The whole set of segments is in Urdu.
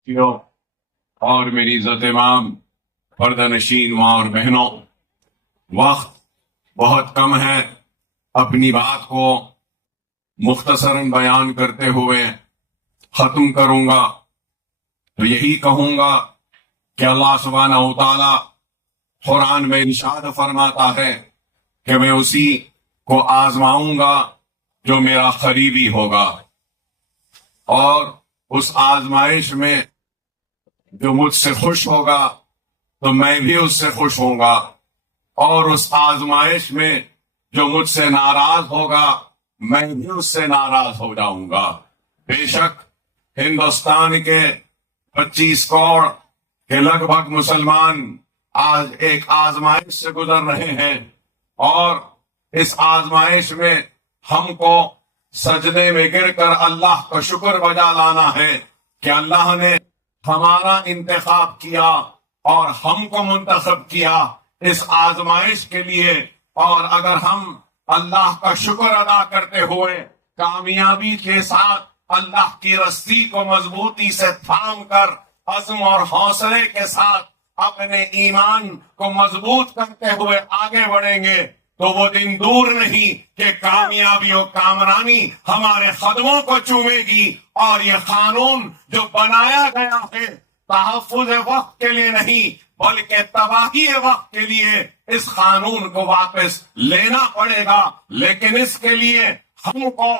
ساتھیوں اور میری عزت امام پردہ نشین ماں اور بہنوں، وقت بہت کم ہے. اپنی بات کو مختصراً بیان کرتے ہوئے ختم کروں گا. تو یہی کہوں گا کہ اللہ سبحانہ و تعالی قرآن میں ارشاد فرماتا ہے کہ میں اسی کو آزماؤں گا جو میرا قریبی ہوگا، اور اس آزمائش میں جو مجھ سے خوش ہوگا تو میں بھی اس سے خوش ہوں گا، اور اس آزمائش میں جو مجھ سے ناراض ہوگا میں بھی اس سے ناراض ہو جاؤں گا. بے شک ہندوستان کے 25 کروڑ کے لگ بھگ مسلمان آج ایک آزمائش سے گزر رہے ہیں، اور اس آزمائش میں ہم کو سجدے میں گر کر اللہ کا شکر بجا لانا ہے کہ اللہ نے ہمارا انتخاب کیا اور ہم کو منتخب کیا اس آزمائش کے لیے. اور اگر ہم اللہ کا شکر ادا کرتے ہوئے کامیابی کے ساتھ اللہ کی رسی کو مضبوطی سے تھام کر عزم اور حوصلے کے ساتھ اپنے ایمان کو مضبوط کرتے ہوئے آگے بڑھیں گے تو وہ دن دور نہیں کہ کامیابی و کامرانی ہمارے قدموں کو چومے گی. اور یہ قانون جو بنایا گیا ہے تحفظ وقت کے لیے نہیں بلکہ تباہی وقت کے لیے، اس قانون کو واپس لینا پڑے گا. لیکن اس کے لیے ہم کو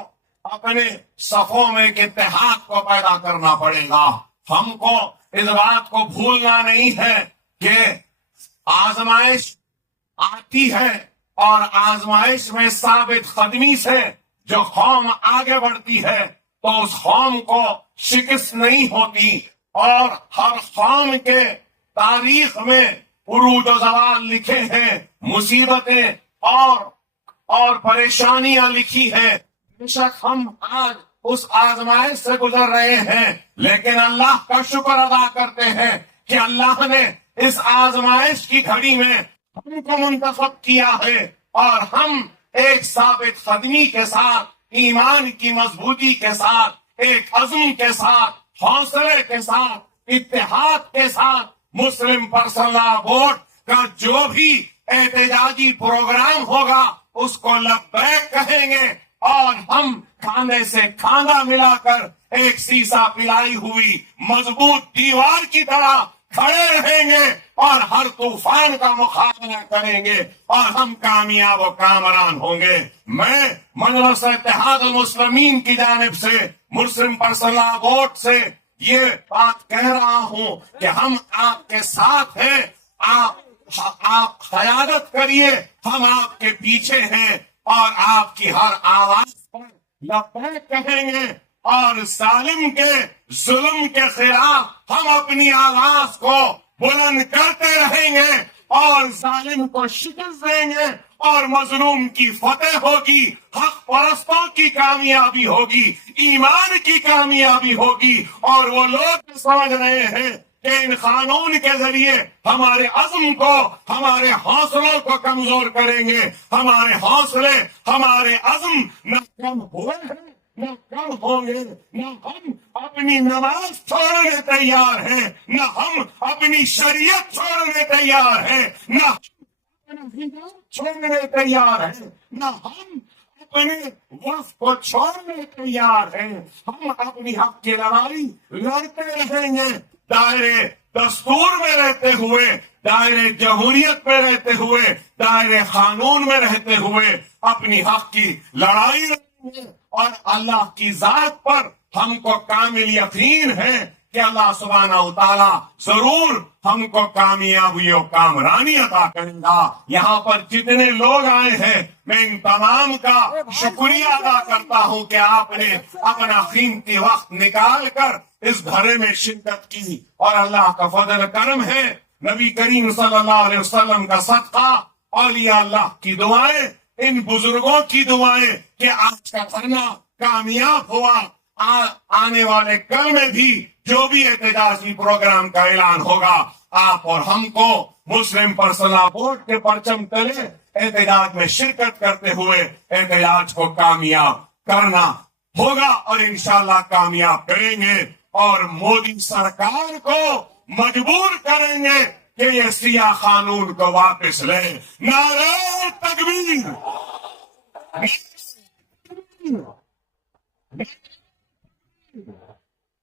اپنے صفوں میں ایک اتحاد کو پیدا کرنا پڑے گا. ہم کو اس بات کو بھولنا نہیں ہے کہ آزمائش آتی ہے، اور آزمائش میں ثابت قدمی سے جو قوم آگے بڑھتی ہے تو اس قوم کو شکست نہیں ہوتی. اور ہر قوم کے تاریخ میں عروج و زوال لکھے ہیں، مصیبتیں اور پریشانیاں لکھی ہیں. بے شک ہم آج اس آزمائش سے گزر رہے ہیں، لیکن اللہ کا شکر ادا کرتے ہیں کہ اللہ نے اس آزمائش کی گھڑی میں ہم کو منتخب کیا ہے، اور ہم ایک ثابت قدمی کے ساتھ، ایمان کی مضبوطی کے ساتھ، ایک عزم کے ساتھ، حوصلے کے ساتھ، اتحاد کے ساتھ مسلم پرسنل لا بورڈ کا جو بھی احتجاجی پروگرام ہوگا اس کو لبیک کہیں گے، اور ہم کھانے سے کھانا ملا کر ایک سیسا پلائی ہوئی مضبوط دیوار کی طرح کھڑے رہیں گے اور ہر طوفان کا مقابلہ کریں گے، اور ہم کامیاب و کامران ہوں گے. میں مجلس اتحاد المسلمین کی جانب سے مسلم پرسنل لا بورڈ سے یہ بات کہہ رہا ہوں کہ ہم آپ کے ساتھ ہیں. آپ قیادت کریے، ہم آپ کے پیچھے ہیں، اور آپ کی ہر آواز پر لبیک کہیں گے، اور ظالم کے ظلم کے خلاف ہم اپنی آواز کو بلند کرتے رہیں گے، اور ظالم کو شکست دیں گے، اور مظلوم کی فتح ہوگی، حق پرستوں کی کامیابی ہوگی، ایمان کی کامیابی ہوگی. اور وہ لوگ سمجھ رہے ہیں کہ ان قانون کے ذریعے ہمارے عزم کو، ہمارے حوصلوں کو کمزور کریں گے. ہمارے حوصلے، ہمارے عزم نہ کم ہوئے ہیں نہ کم ہوں گے. نہ ہم اپنی نماز چھوڑنے تیار ہیں، نہ ہم اپنی شریعت چھوڑنے تیار ہیں، نہ چھوڑنے تیار ہیں، نہ ہم اپنے وقت کو چھوڑنے تیار ہیں. ہم اپنی حق کی لڑائی لڑتے رہیں گے، دائرے دستور میں رہتے ہوئے، دائرے جمہوریت میں رہتے ہوئے، دائرے قانون میں رہتے ہوئے اپنی حق کی لڑائی لڑیں گے. اور اللہ کی ذات پر ہم کو کامل یقین ہے کہ اللہ سبحانہ و تعالی ضرور ہم کو کامیابی و کامرانی عطا کرے گا. یہاں پر جتنے لوگ آئے ہیں میں ان تمام کا شکریہ ادا کرتا ہوں کہ آپ نے اپنا قیمتی وقت نکال کر اس بھرے میں شرکت کی. اور اللہ کا فضل کرم ہے، نبی کریم صلی اللہ علیہ وسلم کا صدقہ، اولیاء اللہ کی دعائیں، ان بزرگوں کی دعائیں کہ آج کا کرنا کامیاب ہوا. آنے والے کل میں بھی جو بھی احتجاجی پروگرام کا اعلان ہوگا آپ اور ہم کو مسلم پرسنل لا بورڈ کے پرچم تلے احتجاج میں شرکت کرتے ہوئے احتجاج کو کامیاب کرنا ہوگا، اور انشاءاللہ کامیاب کریں گے. اور مودی سرکار کو مجبور کریں گے کہ یہ سیاہ قانون کو واپس لے. نعرہ تکبیر.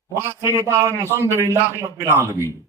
وآخر دعوانا الحمد للہ رب العالمین.